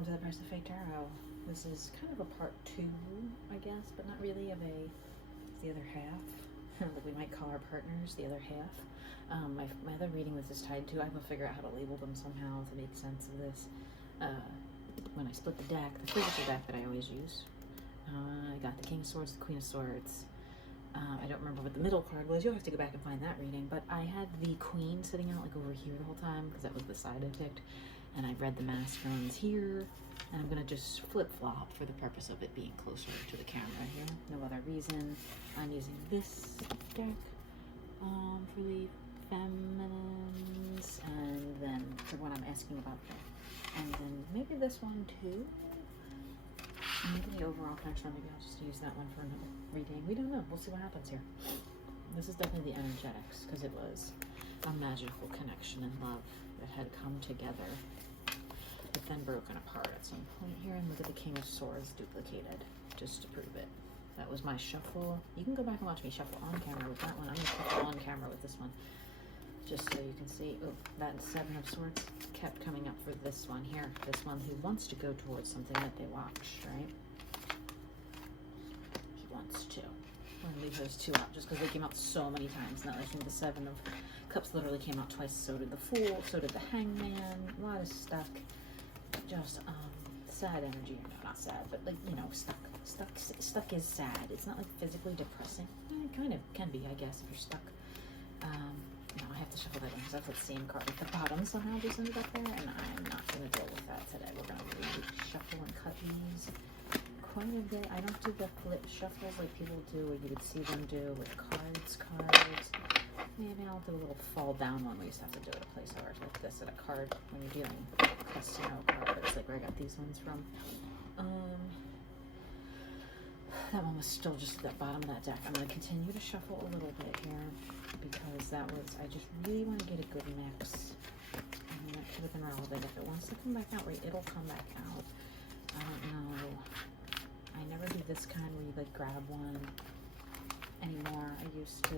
welcome to the Price of Fake Tarot. This is kind of a part 2, I guess, but not really, of it's the other half. That we might call our partners the other half. My other reading this is tied to, I will figure out how to label them somehow to make sense of this. When I split the deck, the physical deck that I always use, I got the King of Swords, the Queen of Swords. I don't remember what the middle card was. You'll have to go back and find that reading. But I had the Queen sitting out like over here the whole time because that was the side I picked. And I read the masculines here. And I'm going to just flip-flop for the purpose of it being closer to the camera here. No other reason. I'm using this deck for the feminines. And then for what I'm asking about there. And then maybe this one too. Maybe the overall connection, maybe I'll just use that one for another reading. We don't know. We'll see what happens here. This is definitely the energetics, because it was a magical connection and love that had come together, but then broken apart at some point here. And look at the King of Swords duplicated, just to prove it. That was my shuffle. You can go back and watch me shuffle on camera with that one. I'm going to shuffle on camera with this one, just so you can see. Oh, that Seven of Swords kept coming up for this one here. This one who wants to go towards something that they watched, right? He wants to. I'm going to leave those two out just because they came out so many times. Not like the Seven of Cups literally came out twice. So did the Fool. So did the Hangman. A lot of stuck. Just sad energy. No, not sad, but like, you know, stuck. Stuck is sad. It's not like physically depressing. It kind of can be, I guess, if you're stuck. No, I have to shuffle that one because that's the same card at the bottom somehow just ended up there, and I'm not going to deal with that today. We're going to shuffle and cut these quite a bit. I don't do the flip shuffles like people do, or you would see them do with cards. Maybe I'll do a little fall down one. We used to have to do it at place hours like this at a card when you're dealing Castino card. It's like where I got these ones from. That one was still just at the bottom of that deck. I'm going to continue to shuffle a little bit here because that was, I just really want to get a good mix. I mean, that could have been relevant. If it wants to come back out, right, it'll come back out. I don't know. I never do this kind where you like grab one anymore. I used to.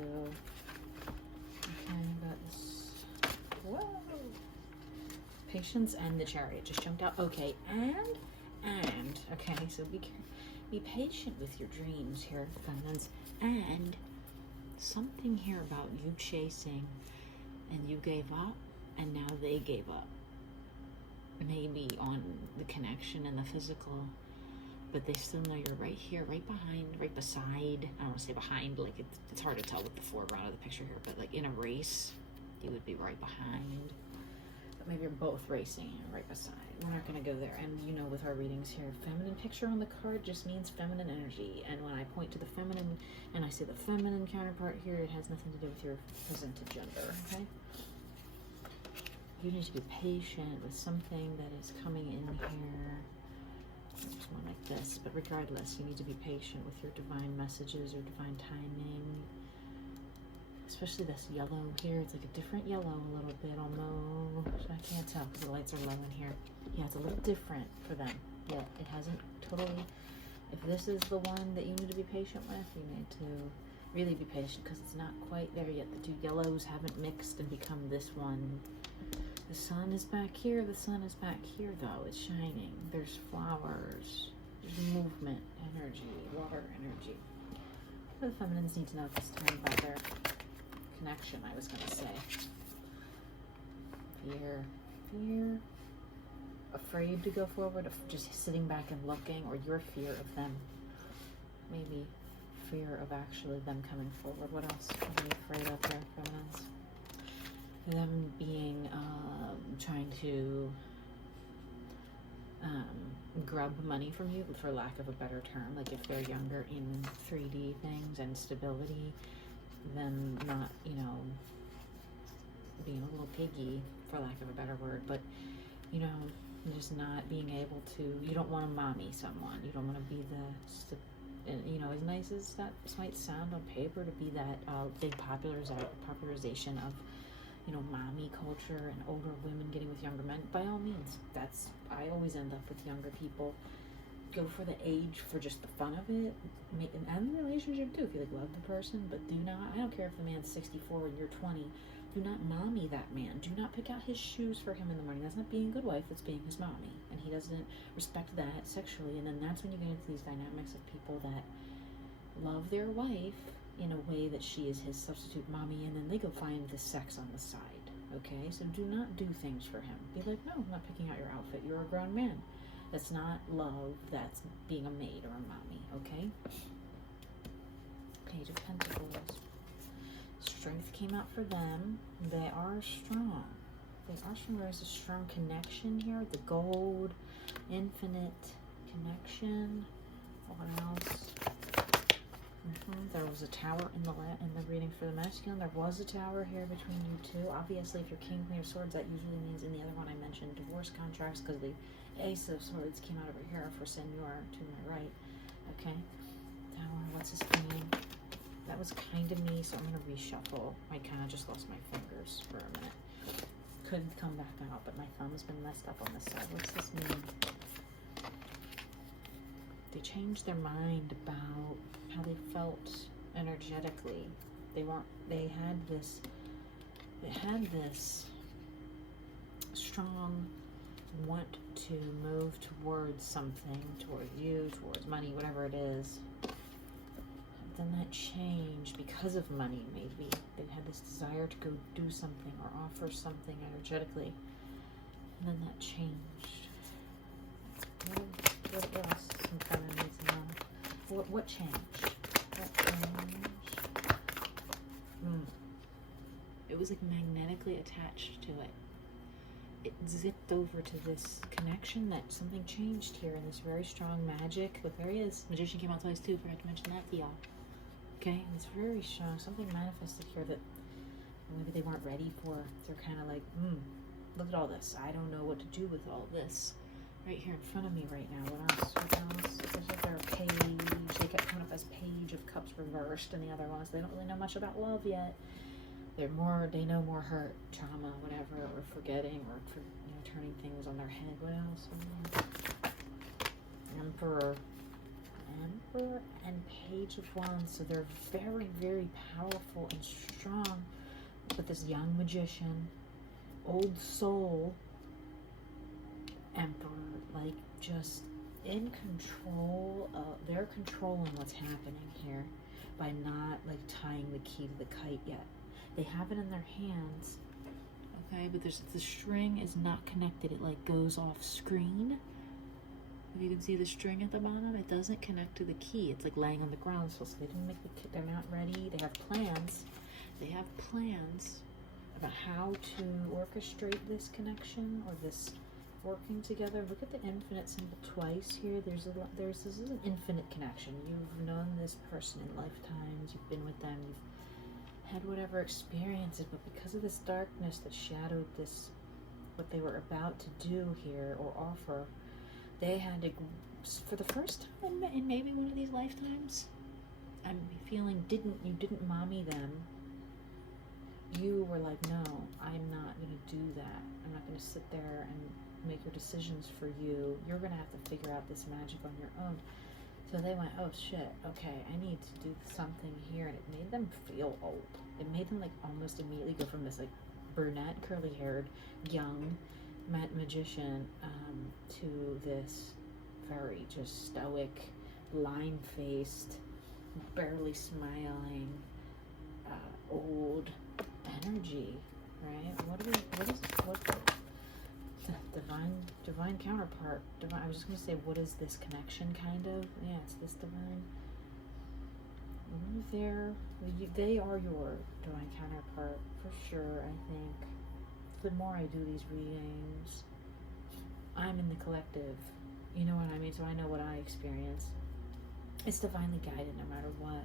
Okay, but this. Whoa! Patience and the Chariot just jumped out. Okay, and okay, so be patient with your dreams here, feminines. And something here about you chasing and you gave up and now they gave up. Maybe on the connection and the physical, but they still know you're right here, right behind, right beside. I don't want to say behind, like it's hard to tell with the foreground of the picture here, but like in a race, you would be right behind. But maybe you're both racing and right beside. We're not going to go there. And you know, with our readings here, feminine picture on the card just means feminine energy. And when I point to the feminine and I say the feminine counterpart here, it has nothing to do with your presented gender, okay? You need to be patient with something that is coming in here. There's one like this, but regardless, you need to be patient with your divine messages or divine timing. Especially this yellow here. It's like a different yellow a little bit almost. I can't tell because the lights are low in here. Yeah, it's a little different for them. Yeah, it hasn't totally. If this is the one that you need to be patient with, you need to really be patient because it's not quite there yet. The two yellows haven't mixed and become this one. The sun is back here. The sun is back here though. It's shining. There's flowers. There's movement, energy, water energy. What the feminines need to know this time about their connection, I was going to say. Fear, afraid to go forward, of just sitting back and looking, or your fear of them. Maybe fear of actually them coming forward. What else are you afraid of there, feminines? Them being, trying to grab money from you, for lack of a better term. Like if they're younger in 3D things and stability, them not, you know, being a little piggy, for lack of a better word, but, you know, just not being able to, you don't want to mommy someone. You don't want to be the, you know, as nice as that might sound on paper, to be that big popularization of, you know, mommy culture and older women getting with younger men. By all means, I always end up with younger people. Go for the age for just the fun of it, and the relationship too, if you like love the person, but do not, I don't care if the man's 64 and you're 20, Do not mommy that man. Do not pick out his shoes for him in the morning. That's not being a good wife, that's being his mommy. And he doesn't respect that sexually. And then that's when you get into these dynamics of people that love their wife in a way that she is his substitute mommy, and then they go find the sex on the side. Okay? So do not do things for him. Be like, no, I'm not picking out your outfit. You're a grown man. That's not love. That's being a maid or a mommy. Okay? Page of Pentacles. Strength came out for them. They are strong. They are strong. There's a strong connection here. The gold, infinite connection. What else? There was a tower in the reading for the masculine. There was a tower here between you two. Obviously, if you're King, Queen of Swords, that usually means in the other one I mentioned divorce contracts, because the Ace of Swords came out over here for Senor to my right. Okay. Tower. What's his name? That was kind of me, so I'm going to reshuffle. I kind of just lost my fingers for a minute. Could come back out, but my thumb's been messed up on this side. What's this mean? They changed their mind about how they felt energetically. They had this strong want to move towards something, toward you, towards money, whatever it is. Then that changed because of money, maybe. They had this desire to go do something or offer something energetically. And then that changed. What else? Some kind of needs to know. What changed? What changed? It was like magnetically attached to it. It zipped over to this connection that something changed here in this very strong magic. Look, there he is. Magician came out twice too. Forgot to mention that to y'all. Okay, it's very strong. Something manifested here that maybe they weren't ready for. They're kind of like, look at all this. I don't know what to do with all this. Right here in front of me right now. What else? What else? There's like their page. They kept coming up as Page of Cups reversed, and the other ones, they don't really know much about love yet. They know more hurt, trauma, whatever, or forgetting, or turning things on their head. What else? Emperor and Page of Wands. So they're very, very powerful and strong. But this young magician, old soul, Emperor, like just in control of, they're controlling what's happening here by not like tying the key to the kite yet. They have it in their hands, okay, but the string is not connected. It like goes off screen. If you can see the string at the bottom, it doesn't connect to the key. It's like laying on the ground, so they didn't make they're not ready. They have plans. They have plans about how to orchestrate this connection or this working together. Look at the infinite symbol twice here. This is an infinite connection. You've known this person in lifetimes. You've been with them. You've had whatever experiences, but because of this darkness that shadowed this, what they were about to do here or offer, they had to, for the first time in maybe one of these lifetimes, I'm feeling you didn't mommy them. You were like, no, I'm not going to do that. I'm not going to sit there and make your decisions for you. You're going to have to figure out this magic on your own. So they went, oh shit, okay, I need to do something here. And it made them feel old. It made them like almost immediately go from this like brunette, curly haired, young magician to this very just stoic, line faced, barely smiling, old energy, right? Divine counterpart. I was just going to say, what is this connection, kind of? Yeah, it's this divine. They are your divine counterpart, for sure, I think. The more I do these readings, I'm in the collective. You know what I mean? So I know what I experience. It's divinely guided no matter what.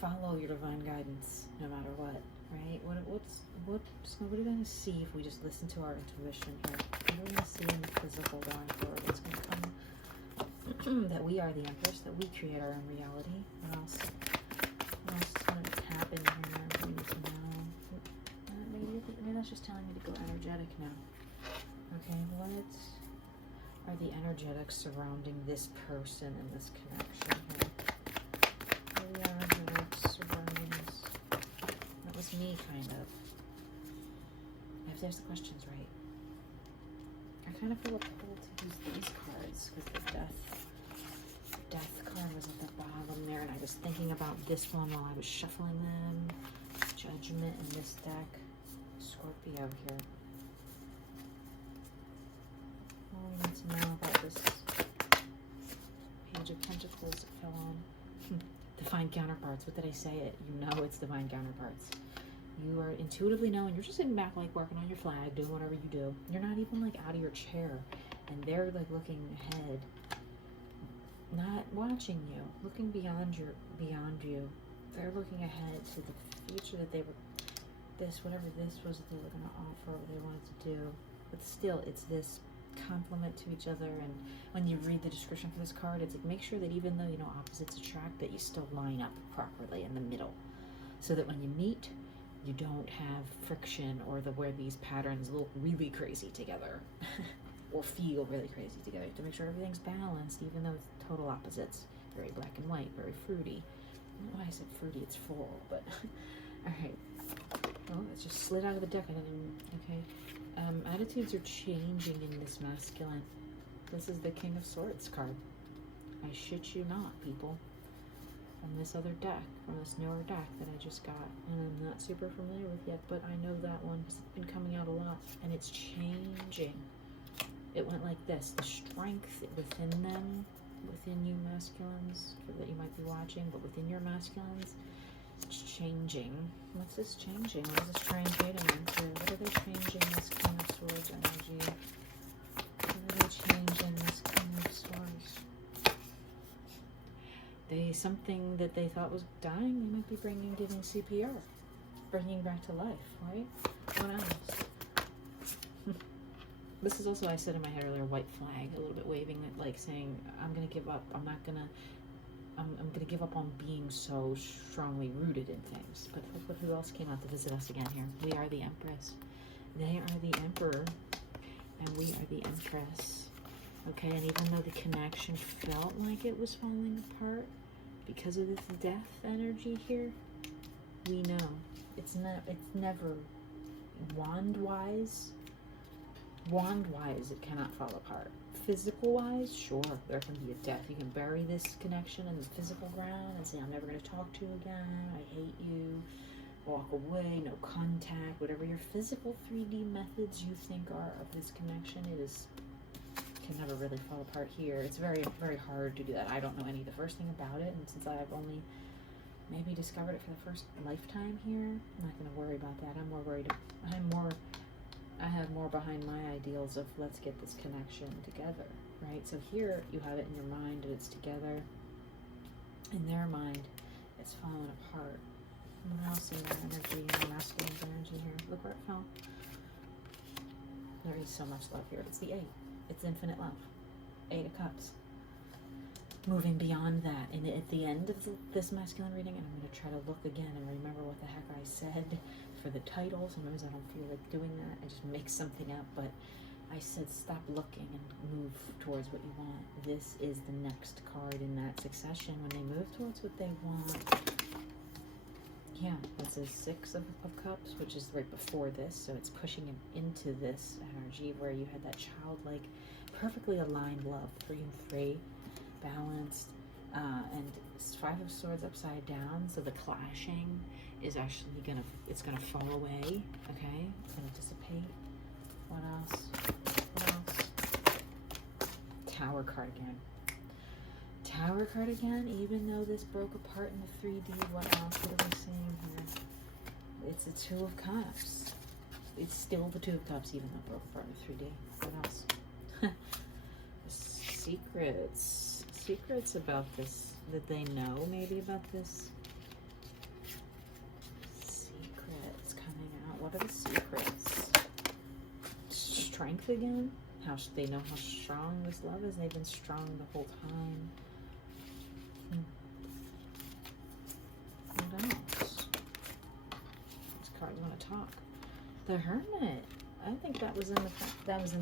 Follow your divine guidance no matter what, right? What are we going to see if we just listen to our intuition here? What are we going to see in the physical going forward? What's going to come? That we are the Empress, that we create our own reality. What else? What else is going to happen here? We need to know. Maybe that's just telling me to go energetic now. Okay, what are the energetics surrounding this person and this connection here? What are the energetics surrounding this? That was me, kind of. if there's the questions right. I kind of feel a pull to use these cards because the death card was at the bottom there, and I was thinking about this one while I was shuffling them. Judgment in this deck. Scorpio here. What do we need to know about this Page of Pentacles that fell on? Divine counterparts. What did I say it? You know it's divine counterparts. You are intuitively knowing. You're just sitting back, like working on your flag, doing whatever you do. You're not even like out of your chair, and they're like looking ahead, not watching you, looking beyond you. They're looking ahead to the future that they were. Whatever this was that they were going to offer, what they wanted to do. But still, it's this complement to each other. And when you read the description for this card, it's like, make sure that even though, you know, opposites attract, that you still line up properly in the middle. So that when you meet, you don't have friction or where these patterns look really crazy together or feel really crazy together. To make sure everything's balanced, even though it's total opposites. Very black and white, very fruity. I don't know why I said fruity, it's full, but all right. Oh, it just slid out of the deck. I didn't even, okay. Attitudes are changing in this masculine. This is the King of Swords card. I shit you not, people. From this other deck, from this newer deck that I just got, and I'm not super familiar with yet, but I know that one because it's been coming out a lot, and it's changing. It went like this: the strength within them, within you masculines, that you might be watching, but within your masculines, it's changing. What's this changing? What is this triangulating into? What are they changing this King of Swords energy? What are they changing this King of Swords? Something that they thought was dying, they might be giving CPR, bringing back to life, right? What else? This is also, I said in my head earlier, white flag, a little bit waving it, like saying, I'm gonna give up. I'm gonna give up on being so strongly rooted in things. But look who else came out to visit us again here. We are the Empress. They are the Emperor, and we are the Empress. Okay, and even though the connection felt like it was falling apart because of this death energy here, we know it's never wand-wise. Wand-wise, it cannot fall apart. Physical-wise, sure, there can be a death. You can bury this connection in the physical ground and say, I'm never going to talk to you again. I hate you. Walk away, no contact. Whatever your physical 3D methods you think are of this connection, can never really fall apart here. It's very, very hard to do that. I don't know any of the first thing about it, and since I've only maybe discovered it for the first lifetime here, I'm not going to worry about that. I'm more worried. I have more behind my ideals of let's get this connection together, right? So here you have it in your mind and it's together. In their mind, it's falling apart. What else in their energy, in their masculine energy here? Look where it fell. There is so much love here. It's the 8. It's infinite love. 8 of Cups. Moving beyond that. And at the end of this masculine reading, and I'm going to try to look again and remember what the heck I said for the title. Sometimes I don't feel like doing that. I just make something up. But I said stop looking and move towards what you want. This is the next card in that succession. When they move towards what they want. Yeah, that's a 6 of Cups, which is right before this. So it's pushing him into this energy where you had that childlike, perfectly aligned love, 3 and 3. Balanced, and 5 of Swords upside down, so the clashing is actually it's gonna fall away, okay? It's gonna dissipate. What else? What else? Tower card again. Tower card again, even though this broke apart in the 3D, what else? What are we seeing here? It's the 2 of Cups. It's still the 2 of Cups, even though it broke apart in the 3D. What else? Secrets about this that they know maybe about this. Secrets coming out. What are the secrets? Strength again? They know how strong this love is. They've been strong the whole time. What else? This card want to talk. The Hermit. I think that was in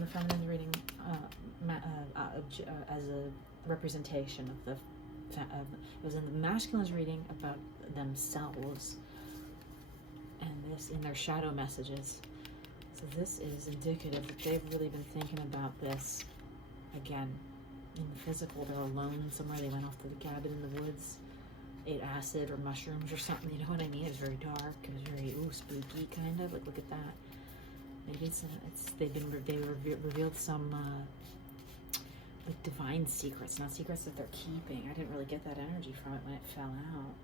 the feminine reading as a representation of it was in the masculine's reading about themselves, and this in their shadow messages. So this is indicative that they've really been thinking about this. Again, in the physical, they're alone somewhere. They went off to the cabin in the woods, ate acid or mushrooms or something. You know what I mean? It was very dark. It was very spooky kind of. Like, look at that. Maybe they revealed some like divine secrets, not secrets that they're keeping. I didn't really get that energy from it when it fell out.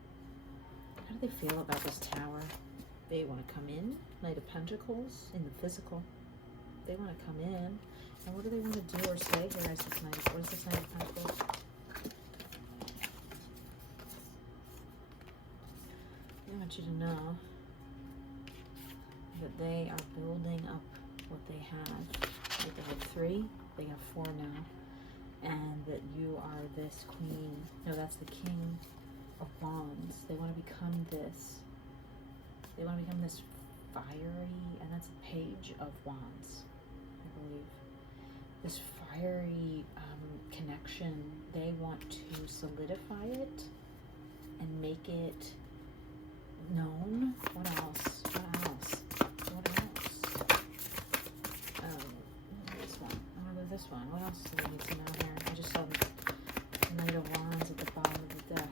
How do they feel about this tower? They want to come in. Knight of Pentacles in the physical. They want to come in. And what do they want to do or say here as this Knight? What is this Knight of Pentacles? I want you to know that they are building up what they have. Like they have 3, they have 4 now. And that you are this Queen. No, that's the King of Wands. They want to become this. They want to become this fiery, and that's a Page of Wands, I believe. This fiery connection, they want to solidify it and make it known. What else? What else? What else? This one. I'm gonna go this one. What else do we need to know here? I just saw the Knight of Wands at the bottom of the deck.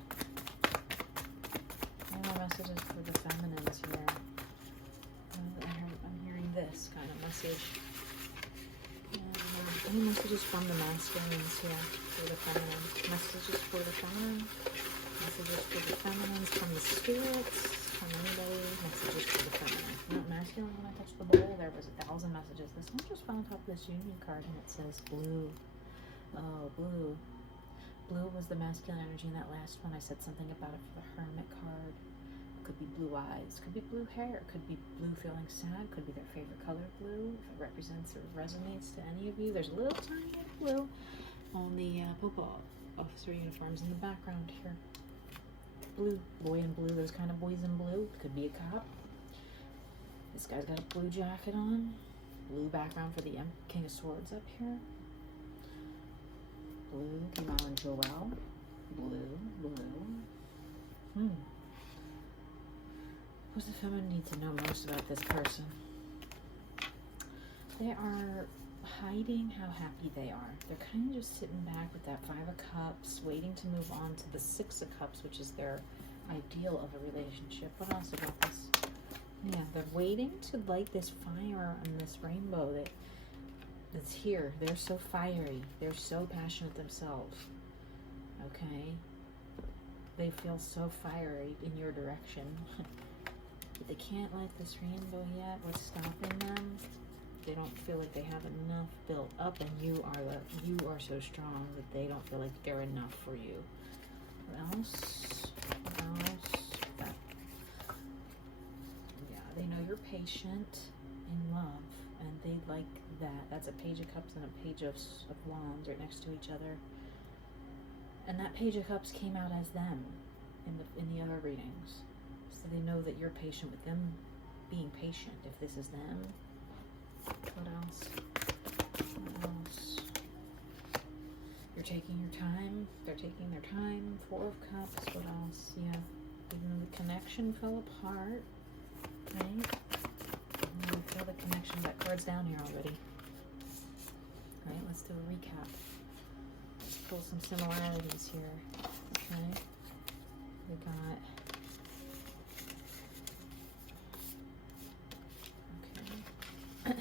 Any more messages for the feminines here? I'm hearing this kind of message. Any messages from the masculines here for the feminine? Messages for the feminine? Messages for the feminines from the spirits? From anybody? Messages for the feminine. Not masculine. When I touched the bowl, there was 1,000 messages. This one just fell on top of this union card and it says blue. Oh, blue. Blue was the masculine energy in that last one. I said something about it for the Hermit card. It could be blue eyes, could be blue hair, it could be blue feeling sad, could be their favorite color blue, if it represents or resonates to any of you. There's a little tiny bit of blue on the Popo officer uniforms in the background here. Blue, boy in blue, those kind of boys in blue. Could be a cop. This guy's got a blue jacket on. Blue background for the King of Swords up here. Blue, Kamal and Joel. Blue. What does the feminine need to know most about this person? They are hiding how happy they are. They're kind of just sitting back with that 5 of Cups, waiting to move on to the 6 of Cups, which is their ideal of a relationship. What else about this? Yeah, they're waiting to light this fire on this rainbow that's here. They're so fiery. They're so passionate themselves. Okay? They feel so fiery in your direction. But they can't light this rainbow yet. What's stopping them? They don't feel like they have enough built up, and you are so strong that they don't feel like they're enough for you. What else? What else? Yeah, they know you're patient in love, and they like that. That's a Page of Cups and a Page of Wands right next to each other. And that Page of Cups came out as them in the other readings. So they know that you're patient with them being patient, if this is them. What else? What else? You're taking your time. They're taking their time. 4 of Cups. What else? Yeah. Even the connection fell apart. Right? I feel the connection. That card's down here already. Right? Let's do a recap. Let's pull some similarities here. Okay. We got...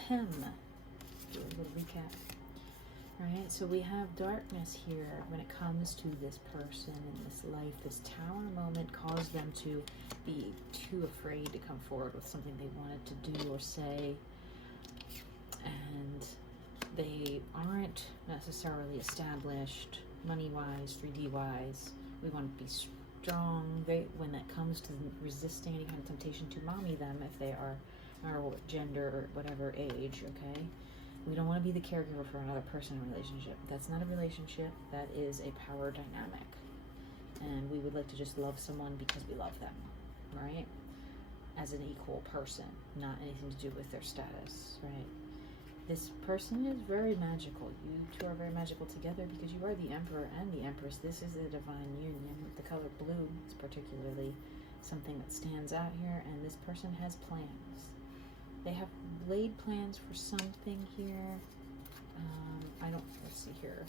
Do a little recap. Right, so we have darkness here when it comes to this person in this life. This tower moment caused them to be too afraid to come forward with something they wanted to do or say. And they aren't necessarily established money-wise, 3D-wise. We want to be strong. When it comes to resisting any kind of temptation to mommy them, if they are or gender or whatever age, okay? We don't want to be the caregiver for another person in a relationship. That's not a relationship. That is a power dynamic. And we would like to just love someone because we love them, right? As an equal person, not anything to do with their status, right? This person is very magical. You two are very magical together because you are the Emperor and the Empress. This is a divine union. The color blue is particularly something that stands out here, and this person has plans. They have laid plans for something here. Let's see here.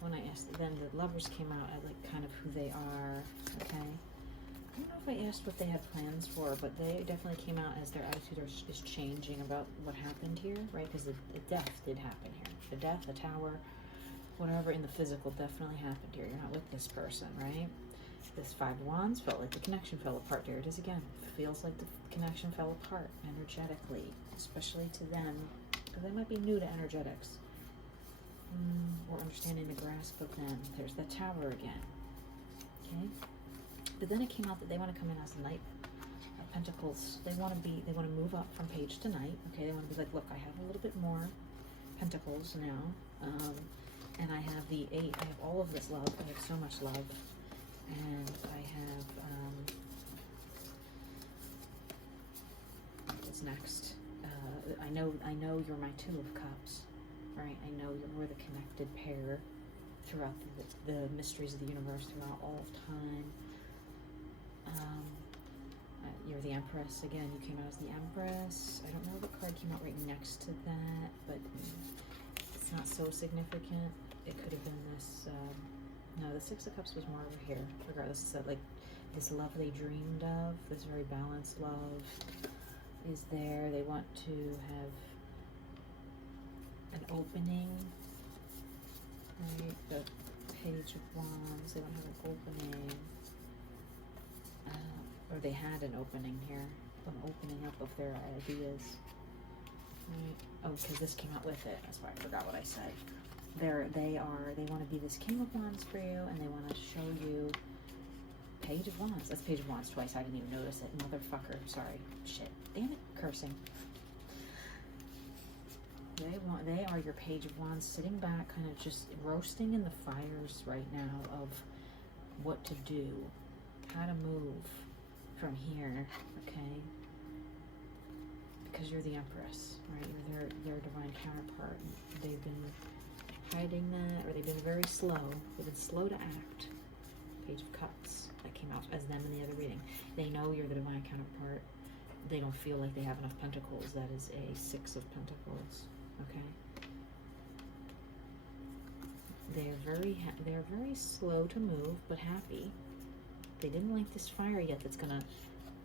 When I asked, then the Lovers came out at like kind of who they are, okay? I don't know if I asked what they had plans for, but they definitely came out as their attitude is changing about what happened here, right? Because the death did happen here. The death, the tower, whatever in the physical definitely happened here. You're not with this person, right? This Five of Wands felt like the connection fell apart. There it is again. It feels like the connection fell apart energetically, especially to them, because they might be new to energetics. Or understanding the grasp of them. There's the Tower again. Okay? But then it came out that they want to come in as the Knight of Pentacles. They want to move up from page to Knight. Okay, they want to be like, look, I have a little bit more Pentacles now. And I have the 8. I have all of this love. I have so much love. And I have what's next? I know you're my 2 of Cups. Right, I know we're the connected pair throughout the mysteries of the universe, throughout all of time. You're the Empress. Again, you came out as the Empress. I don't know what card came out right next to that, but it's not so significant. It could have been this. No, the 6 of Cups was more over here. Regardless, it's that, like, this love they dreamed of, this very balanced love is there. They want to have an opening, right? The Page of Wands, they don't have an opening, or they had an opening here, an opening up of their ideas, right? Oh, because this came out with it, that's why I forgot what I said. They want to be this King of Wands for you, and they want to show you Page of Wands. That's Page of Wands twice, I didn't even notice it, motherfucker, sorry, shit, damn it, cursing. They are your Page of Wands, sitting back, kind of just roasting in the fires right now of what to do, how to move from here, okay? Because you're the Empress, right? You're their divine counterpart. They've been hiding that, or they've been very slow. They've been slow to act. Page of Cups, that came out as them in the other reading. They know you're the divine counterpart. They don't feel like they have enough pentacles. That is a 6 of Pentacles. Okay, they're very slow to move, but happy. They didn't light this fire yet. That's gonna,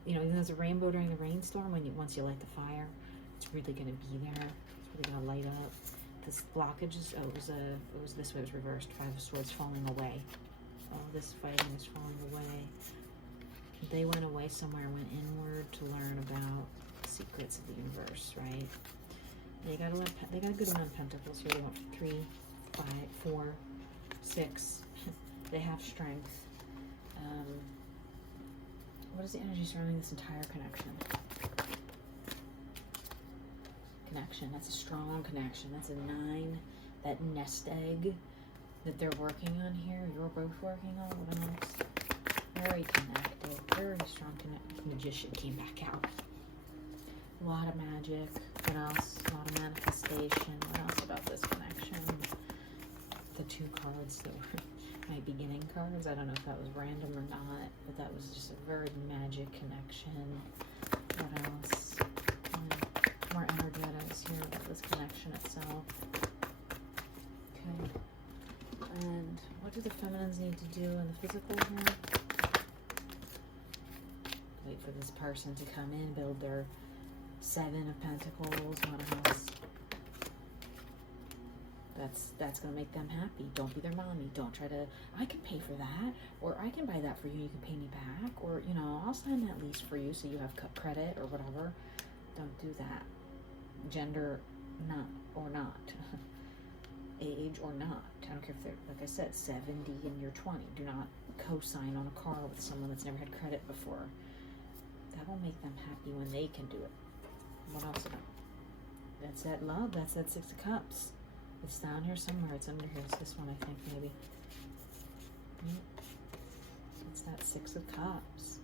you know, even though there's a rainbow during the rainstorm, once you light the fire, it's really gonna be there. It's really gonna light up. This blockage is it was this way. It was reversed. 5 of Swords falling away. All this fighting is falling away. They went away somewhere, went inward to learn about secrets of the universe, right? They got a good amount of pentacles here. They went 3, 5, 4, 6. They have strength. What is the energy surrounding this entire connection? Connection. That's a strong connection. That's a 9. That nest egg that they're working on here. You're both working on. What else? Very connected. Very strong connection. Magician came back out. A lot of magic. What else? A lot of manifestation. What else about this connection? The 2 cards that were my beginning cards. I don't know if that was random or not, but that was just a very magic connection. What else? More energetics here about this connection itself. Okay. And what do the feminines need to do in the physical here? Wait for this person to come in, build their 7 of Pentacles. What else? That's gonna make them happy. Don't be their mommy. Don't try to, I can pay for that, or I can buy that for you, you can pay me back, or, you know, I'll sign that lease for you so you have credit or whatever. Don't do that. Gender not or not. Age or not. I don't care if they're, like I said, 70 and you're 20. Do not co-sign on a car with someone that's never had credit before. That will make them happy when they can do it. What else? That's that love. That's that 6 of Cups. It's down here somewhere. It's under here. It's this one, I think, maybe. It's that 6 of Cups.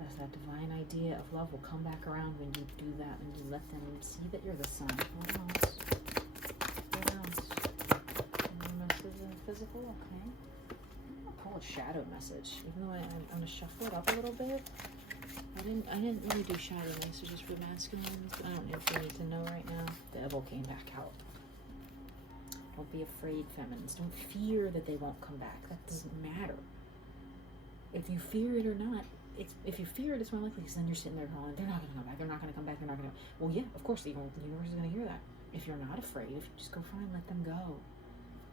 That's that divine idea of love will come back around when you do that, and you let them see that you're the sun. What else? What else? Any messages in physical? Okay. I'm going to pull a shadow message. Even though I'm going to shuffle it up a little bit. I didn't really do shadow messages for masculines, but I don't know if you need to know right now. The devil came back out. Don't be afraid, feminines. Don't fear that they won't come back. That doesn't matter. If you fear it or not, if you fear it, it's more likely because then you're sitting there going, they're not going to come back, they're not going to come back, they're not going to. Well, yeah, of course the universe is going to hear that. If you're not afraid, if you just go fine, let them go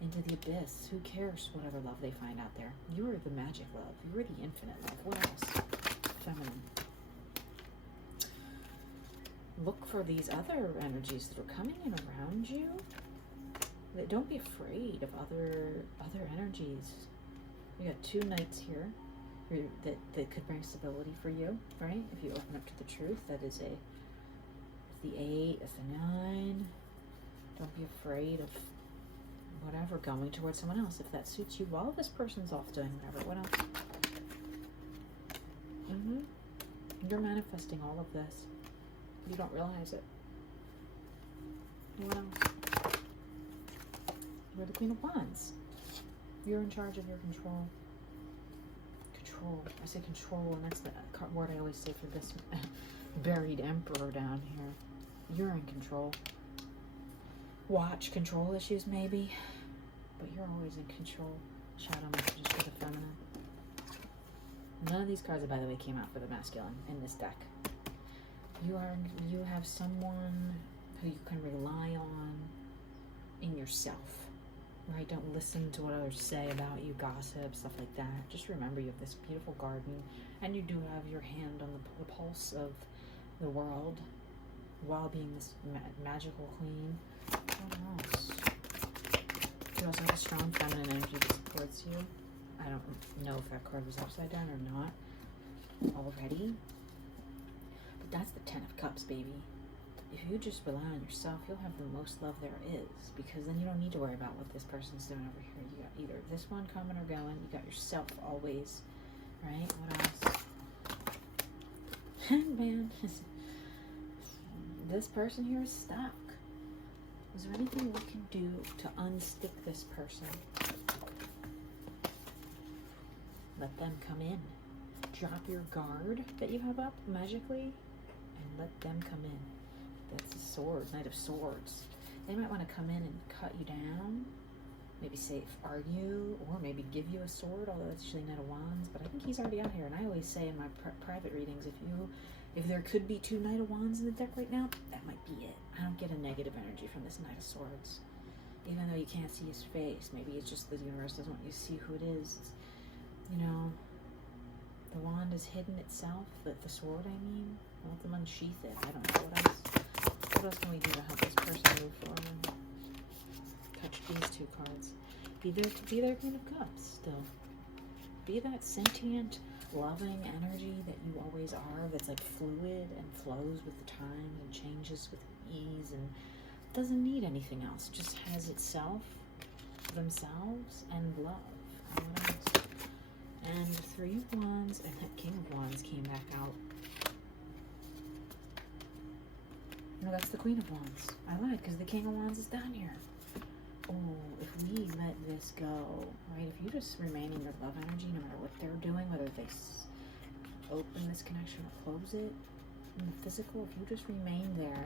into the abyss. Who cares what other love they find out there? You are the magic love. You are the infinite love. What else? Feminine. Look for these other energies that are coming in around you. Don't be afraid of other energies. We got 2 knights here that could bring stability for you, right? If you open up to the truth, that is the 8, it's the 9. Don't be afraid of whatever, going towards someone else if that suits you while this person's off doing whatever. What else? You're manifesting all of this. You don't realize it. What else? You're the Queen of Wands. You're in charge of your control. Control. I say control, and that's the word I always say for this buried emperor down here. You're in control. Watch control issues, maybe, but you're always in control. Shadow messages for the feminine. None of these cards, by the way, came out for the masculine in this deck. You have someone who you can rely on in yourself, right? Don't listen to what others say about you, gossip, stuff like that. Just remember you have this beautiful garden, and you do have your hand on the pulse of the world while being this magical queen. What else? You also have a strong feminine energy that supports you. I don't know if that card was upside down or not already. But that's the 10 of Cups, baby. If you just rely on yourself, you'll have the most love there is, because then you don't need to worry about what this person's doing over here. You got either this one coming or going. You got yourself always, right? What else? Man, this person here is stuck. Is there anything we can do to unstick this person? Let them come in. Drop your guard that you have up magically and let them come in. That's the Swords, Knight of Swords. They might want to come in and cut you down. Maybe say, argue, or maybe give you a sword, although it's usually Knight of Wands. But I think he's already out here. And I always say in my private readings, if there could be 2 Knight of Wands in the deck right now, that might be it. I don't get a negative energy from this Knight of Swords. Even though you can't see his face. Maybe it's just the universe doesn't want you to see who it is. You know, the wand is hidden itself. The sword, I mean. I'll let them unsheath it. I don't know. What else? What else can we do to help this person move forward? Touch these 2 cards. Be their Queen of Cups still. Be that sentient, loving energy that you always are, that's like fluid and flows with the time and changes with ease and doesn't need anything else. Just has itself, themselves, and love. What else? And 3 of Wands, and that King of Wands came back out. No, that's the Queen of Wands. I like, because the King of Wands is down here. Oh, if we let this go, right? If you just remain in your love energy, no matter what they're doing, whether they open this connection or close it, in the physical, if you just remain there,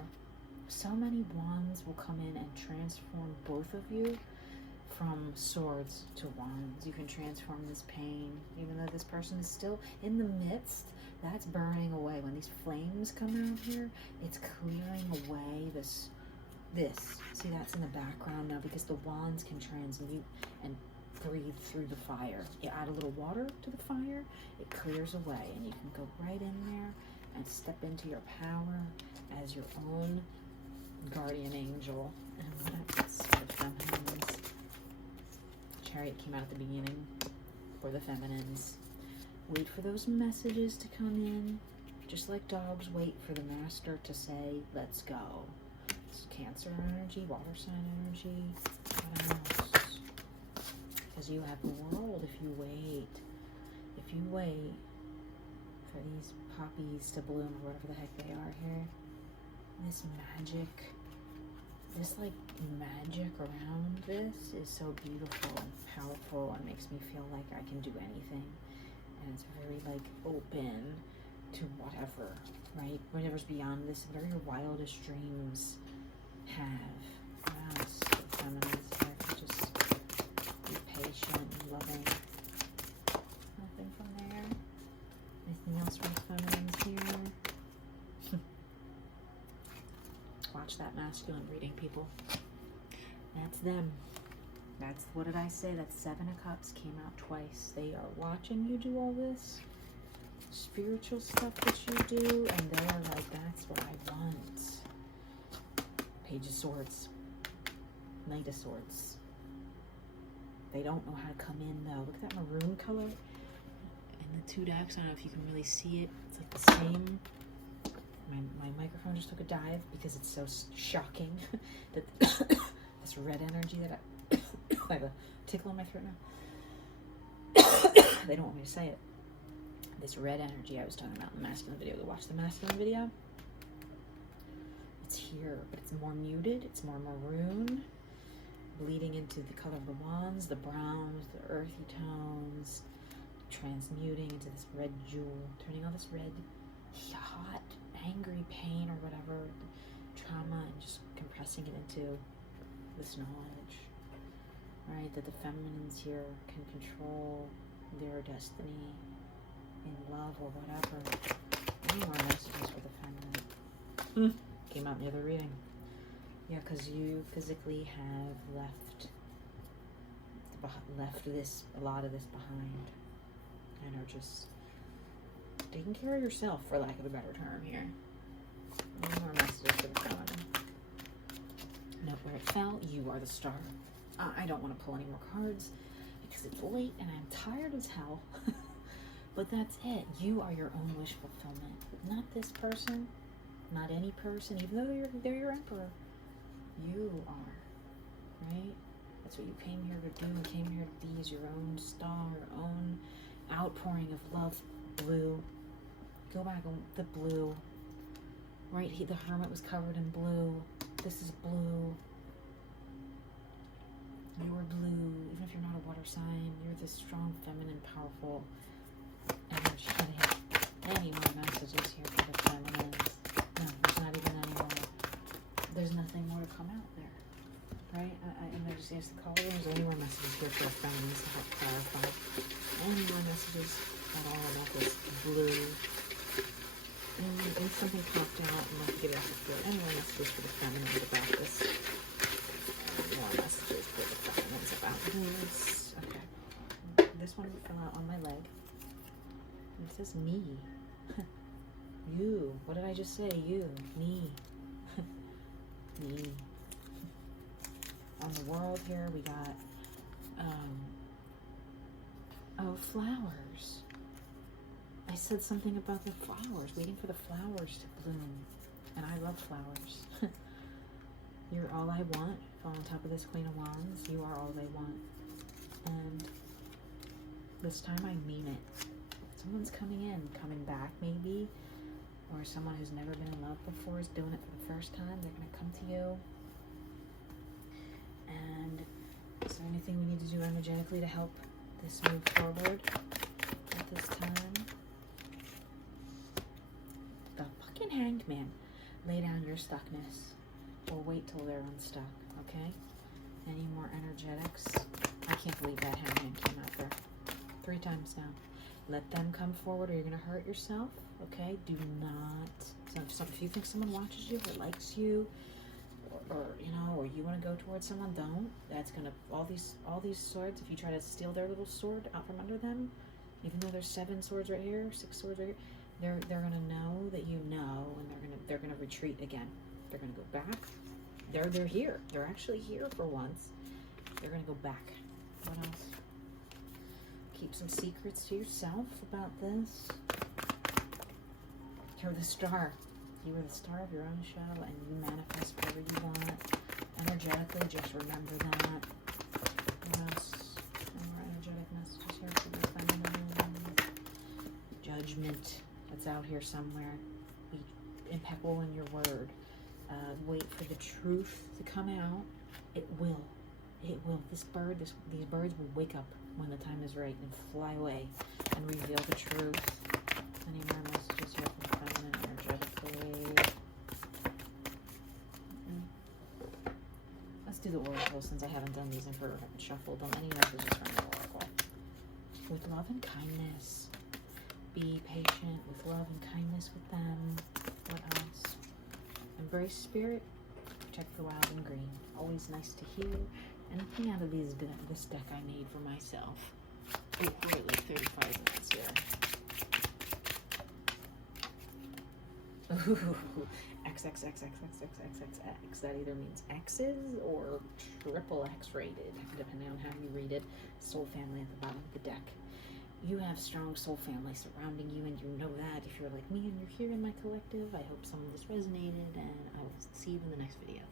so many wands will come in and transform both of you from swords to wands. You can transform this pain, even though this person is still in the midst. That's burning away. When these flames come out here, it's clearing away this. See, that's in the background now because the wands can transmute and breathe through the fire. You add a little water to the fire, it clears away, and you can go right in there and step into your power as your own guardian angel. And what else for the feminines? Chariot came out at the beginning for the feminines. Wait for those messages to come in, just like dogs wait for the master to say, let's go. It's Cancer energy, water sign energy. What else? Because you have the world if you wait. If you wait for these poppies to bloom, or whatever the heck they are here, this magic, this like magic around this is so beautiful and powerful and makes me feel like I can do anything. And it's very like open to whatever, right? Whatever's beyond this, whatever your wildest dreams have. Yes, the feminines here. Just be patient and loving. Nothing from there. Anything else from the feminines here? Watch that masculine reading, people. That's them. That's, what did I say? That Seven of Cups came out twice. They are watching you do all this spiritual stuff that you do, and they are like, that's what I want. Page of Swords. Knight of Swords. They don't know how to come in, though. Look at that maroon color. And the two decks, I don't know if you can really see it. It's like the same. My microphone just took a dive because it's so shocking that this red energy that I have a tickle in my throat now. They don't want me to say it. This red energy I was talking about in the masculine video. Go watch the masculine video. It's here, but it's more muted. It's more maroon, bleeding into the color of the wands, the browns, the earthy tones, transmuting into this red jewel, turning all this red, hot, angry pain or whatever, trauma, and just compressing it into this knowledge, right? That the feminines here can control their destiny in love or whatever. Any more messages for the feminine? Came out in the other reading. Yeah, because you physically have left this, a lot of this behind, and are just taking care of yourself, for lack of a better term here. Any more messages for the feminine? Note where it fell. You are the star. I don't want to pull any more cards because it's late and I'm tired as hell. But that's it. You are your own wish fulfillment. Not this person. Not any person. Even though they're your emperor. You are. Right? That's what you came here to do. You came here to be as your own star, your own outpouring of love. Blue. Go back on the blue. Right? The hermit was covered in blue. This is blue. You're blue. Even if you're not a water sign, you're this strong, feminine, powerful energy. Any more messages here for the feminines? No, there's not even any more. There's nothing more to come out there. Right? And I just asked the caller, there's any more messages here for the feminines to help clarify. Any more messages at all about this blue? And something popped out and let's get it out of the Any more messages for the feminines about this? More messages for the feminines about this. Okay. This one fell out on my leg. And it says me. You. What did I just say? You. Me. Me. On the world here we got flowers. I said something about the flowers, waiting for the flowers to bloom. And I love flowers. You're all I want. Fall on top of this Queen of Wands. You are all they want. And this time I mean it. Someone's coming in, coming back maybe. Or someone who's never been in love before is doing it for the first time. They're going to come to you. And is there anything we need to do energetically to help this move forward at this time? The fucking Hanged Man. Lay down your stuckness. Or wait till they're unstuck, okay? Any more energetics? I can't believe that Hanged Man came out there 3 times now. Let them come forward or you're going to hurt yourself, okay? Do not. So if you think someone watches you or likes you, or you know, or you want to go towards someone, don't. That's going to, all these swords, if you try to steal their little sword out from under them, even though there's 7 swords right here, 6 swords right here, they're going to know that you know, and they're going to retreat again. They're going to go back. They're here. They're actually here for once. They're going to go back. What else? Keep some secrets to yourself about this. You're the star. You are the star of your own show, and you manifest whatever you want. Energetically, just remember that. What else? Any more energetic messages here for the feminine? Judgment. That's out here somewhere. Be impeccable in your word. Wait for the truth to come out. It will. It will. These birds will wake up when the time is right and fly away and reveal the truth. Any more messages is here from feminine energetically. Let's do the oracle since I haven't done these in forever. I haven't shuffled them. Any messages from the oracle? With love and kindness. Be patient with love and kindness with them. What else? Embrace spirit. Protect the wild and green. Always nice to hear. Anything out of this deck I made for myself. Oh, we're at like 35 minutes here. Ooh, XXXXXXXXX. That either means X's or triple X rated, depending on how you read it. Soul family at the bottom of the deck. You have strong soul family surrounding you, and you know that. If you're like me and you're here in my collective, I hope some of this resonated, and I will see you in the next video.